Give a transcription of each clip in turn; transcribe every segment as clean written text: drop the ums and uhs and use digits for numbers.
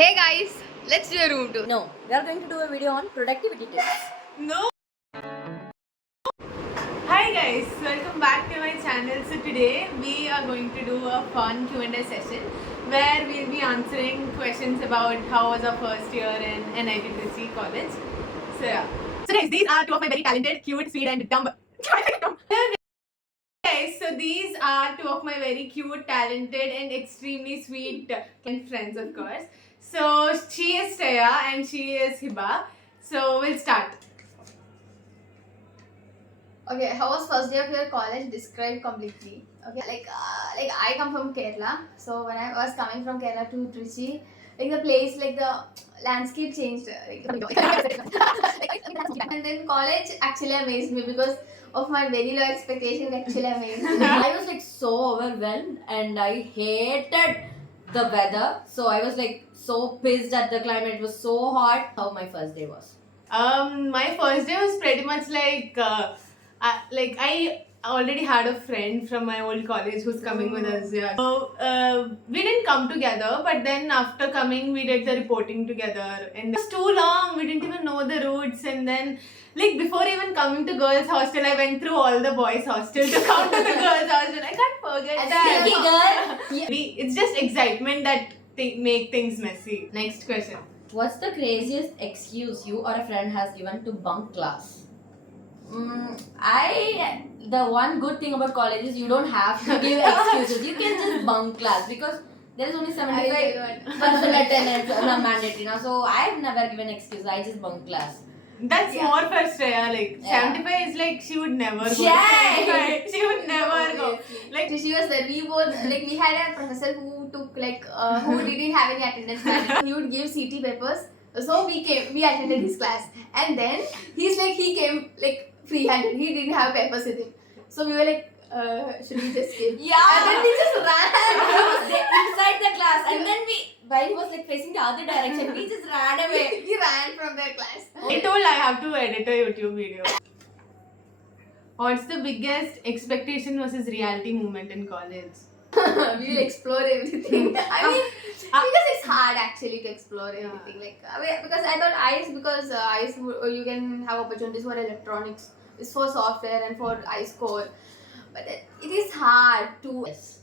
Hey guys, let's do a room tour. No, we are going to do a video on productivity tips. No. Hi guys, welcome back to my channel. So today we are going to do a fun Q&A session where we'll be answering questions about how was our first year in NIT Trichy College. So yeah. So guys, these are two of my very talented, cute, sweet and dumb. Guys, so these are two of my very cute, talented and extremely sweet friends, of course. So she is Shreya and she is Hiba. So we'll start. Okay, how was first day of your college? Describe completely. Okay, like I come from Kerala, so when I was coming from Kerala to Trichy, like the place, like the landscape changed. And then college actually amazed me because of my very low expectations. Actually amazed me. I was like so overwhelmed and I hated the weather. So I was like so pissed at the climate. It was so hot. How my first day was. My first day was pretty much like I already had a friend from my old college who's coming with us. Yeah. So we didn't come together, but then after coming, we did the reporting together, and it was too long. We didn't even know the routes, and then like before even coming to girls' hostel, I went through all the boys' hostel to come to the girls' hostel. I can't forget that. Sneaky girl. Yeah. It's just excitement that make things messy. Next question. What's the craziest excuse you or a friend has given to bunk class? The one good thing about college is you don't have to give excuses. You can just bunk class because there is only 75% attendance mandatory now. So I've never given excuse. I just bunk class. That's Yeah. more for Shreya. Like Yeah. 75 is like she would never go. Yay! 75. She would never go. Like So she was there. We both like we had a professor who took who didn't have any attendance management. He would give CT papers. So we attended his class, and then he came like free-handed. He didn't have papers with him. So we were like, should we just give? Yeah. And then we just ran. He was there inside the class, and then while he was like facing the other direction, we just ran away. We ran from their class. I told I have to edit a YouTube video. What's the biggest expectation versus reality moment in college? We will explore everything. I mean, because it's hard actually to explore everything. Because I thought ICE you can have opportunities for electronics. It's for software and for ICE core, but it is hard to. Yes.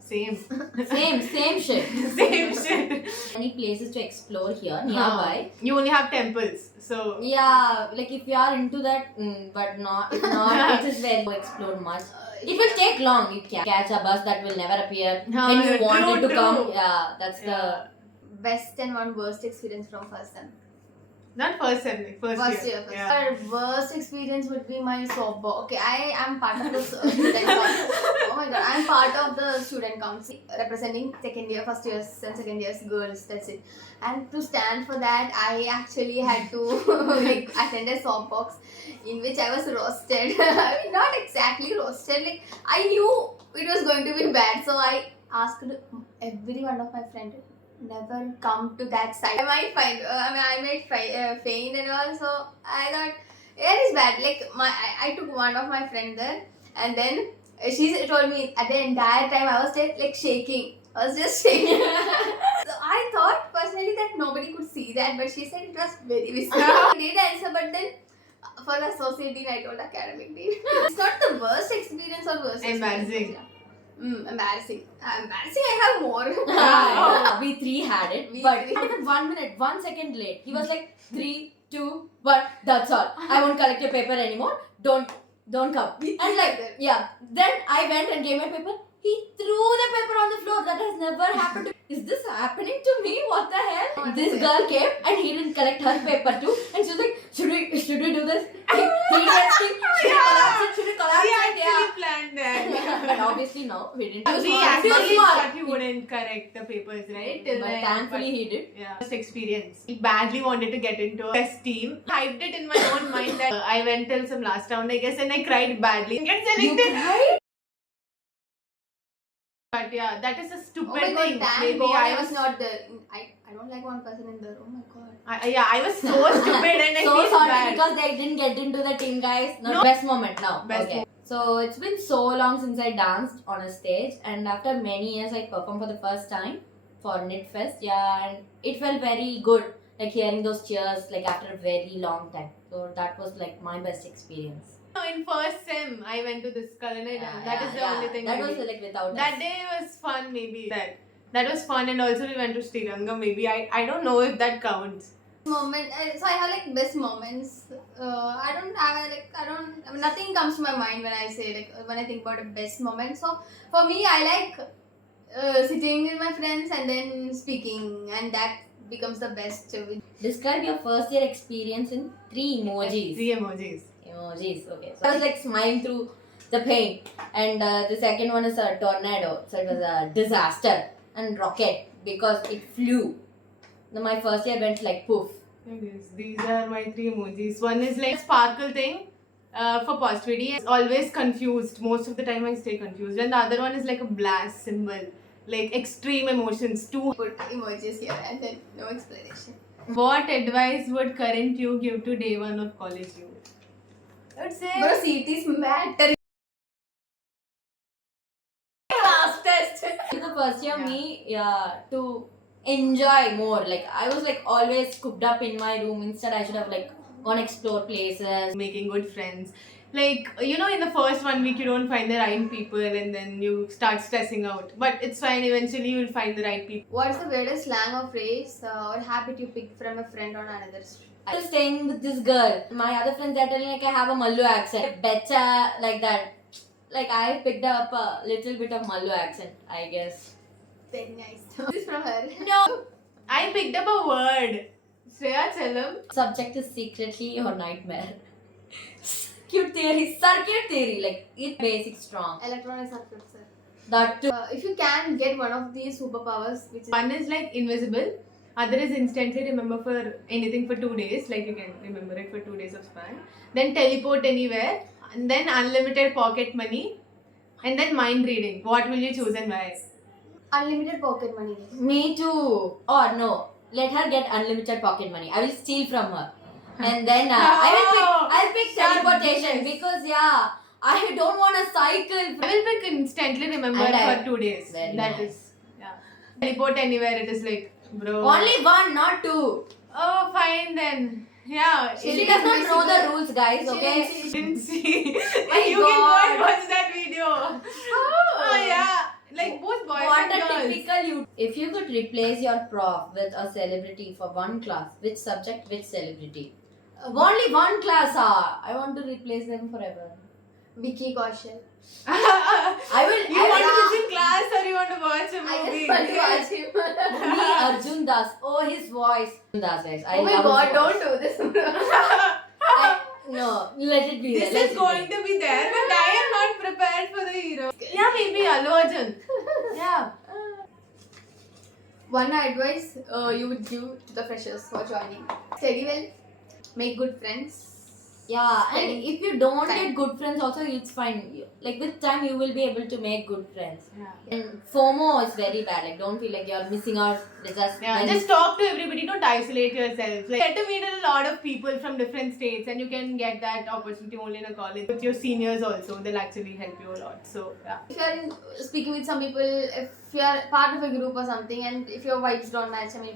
Same. Same shit. Same shit. Any places to explore here nearby? You only have temples, so Yeah, like if you are into that, but not if not, it is very to explore much. It will take long. You can catch a bus that will never appear when you want it to come. Yeah, that's yeah. Best and one worst experience from first sem. Not first sem, like first year. First. Yeah. Our worst experience would be my softball. Okay, I am part of the student council. Oh my god, I'm part of the student council representing first years and second years girls. That's it. And to stand for that, I actually had to attend a soft box in which I was roasted. I mean, not exactly roasted. Like I knew it was going to be bad, so I asked every one of my friends. Never come to that side. I might faint and all. So I thought it is bad. Like I took one of my friend there, and then she told me at the entire time I was like shaking. I was just shaking. So I thought personally that nobody could see that, but she said it was very visible. I did answer, but then for the associate dean, I told academic dean. It's not the worst experience or worst Embarrassing. experience. Embarrassing. Embarrassing. I have more. We three had it, We but three. after 1 minute, 1 second late, he was like 3, 2, 1. That's all. I won't collect your paper anymore. Don't come. And like yeah, then I went and gave my paper. He threw the paper on the floor. That has never happened to me. Is this happening to me? What the hell? What This is it? girl came and he didn't collect her paper too. And she was like, should we do this? He collapse it. Should we collapse We it? actually Yeah. planned that. But obviously no, we didn't. We He was actually smart. thought he wouldn't correct the papers, right? Till But then, thankfully he did. yeah. First experience. I badly wanted to get into a test team. Hyped it in my own mind that I went till some last round, I guess, and I cried badly. Get You selected. cried? But yeah, that is a Oh stupid my god, thing. thank Maybe god I I was was not there. I don't like one person in there. Oh my god. I was so stupid and I So feel sorry bad. because they didn't get into the team, guys. No. No. Best moment now. Best Okay. So it's been so long since I danced on a stage, and after many years I performed for the first time for Knit Fest. Yeah, and it felt very good, like hearing those cheers like after a very long time. So that was like my best experience. In first sem, I went to this culinary dance. That is the only thing. That maybe. was like without That us. day was fun, maybe. That was fun, and also we went to Sriranga. Maybe I don't know if that counts. Moment. So I have like best moments. I don't have like I mean, nothing comes to my mind when I say like when I think about a best moment. So for me, I like sitting with my friends and then speaking, and that becomes the best. Describe your first year experience in 3 emojis. 3 emojis. Emojis, okay. So I was like smiling through the pain, and the second one is a tornado. So it was a disaster, and rocket because it flew. Then my first year went like poof. These are my 3 emojis. One is like sparkle thing for positivity. It's always confused. Most of the time I stay confused. And the other one is like a blast symbol. Like extreme emotions. Put emojis here and then no explanation. What advice would current you give to day 1 of college you? I would say Bro, CTs matter. Class test. In the first year, to enjoy more. Like I was like always cooped up in my room. Instead, I should have like gone explore places. making good friends. Like, you know, in the first 1 week you don't find the right people and then you start stressing out. But it's fine, eventually you'll find the right people. What's the weirdest slang or phrase or habit you picked from a friend on another street? I was staying with this girl. My other friends are telling like I have a Mallu accent. Betcha like that. Like I picked up a little bit of Mallu accent, I guess. Very nice. This is from her. No. I picked up a word. Shreya Chalam. Subject is secretly your nightmare. Circuit theory, like it basic strong. Electronic circuits, sir. That too. If you can get one of these superpowers, which is One is like invisible. Other is instantly remember for anything for 2 days. Like you can remember it for 2 days of span. Then teleport anywhere. And then unlimited pocket money. And then mind reading. What will you choose and why? unlimited pocket money. Me too. Or no, let her get unlimited pocket money. I will steal from her, and then I'll pick teleportation because I don't want to cycle. I will pick instantly remember And for 2 days. Very That nice. is, teleport anywhere. It is like, bro. Only one, not two. Oh, fine then. Yeah. She does not know the rules, guys. She Okay. Didn't see. My You can go and God. watch that video. Oh yeah. Like both boys What and a girls. typical you. If you could replace your prof with a celebrity for one class, which subject, which celebrity? Only one class. I want to replace them forever. Vicky Kaushal. I will. You want to I listen class or you want to watch a I movie? just want to watch him. Me, Arjun Das. Oh, his voice. Arjun Das, guys. I Oh my love god, his don't voice. do this. No, let it be This there. is going to be there, but I am not prepared for the hero. Yeah, maybe Allu Arjun. Yeah. One advice you would give to the freshers for joining. Study well, make good friends. Yeah, and Study. if you don't Fine. get good friends, also it's fine. Like with time, you will be able to make good friends. Yeah. And FOMO is very bad. Like don't feel like you're missing out. Just talk to everybody. Don't isolate yourself. Like, get to meet a lot of people from different states, and you can get that opportunity only in a college. With your seniors also, they'll actually help you a lot. So yeah. If you're speaking with some people, if you're part of a group or something, and if your vibes don't match, I mean,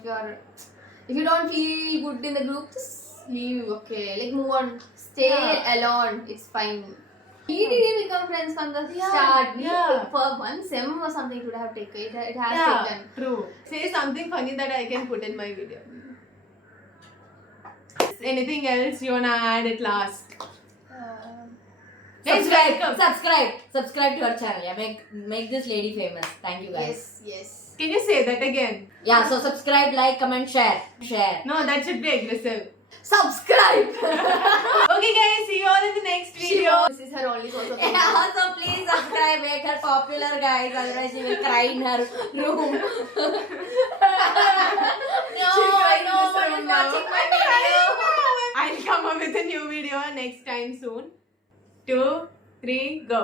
if you don't feel good in the group, just leave. Okay, like move on. Stay alone. It's fine. We didn't become friends from the start. For one sem or something, it would have taken. It has taken. True. Say something funny that I can put in my video. Anything else you wanna add at last? Let's welcome. Subscribe to our channel. Yeah, make this lady famous. Thank you guys. Yes. Can you say that again? Yeah, so subscribe, like, comment, share. No, that should be aggressive. Subscribe. Okay, guys. See you all in the next video. This is her only source of Yeah, income. so please subscribe, make her popular, guys. Otherwise, she will cry in her room. No, one is watching my video. I'll come up with a new video next time soon. 2, 3, go.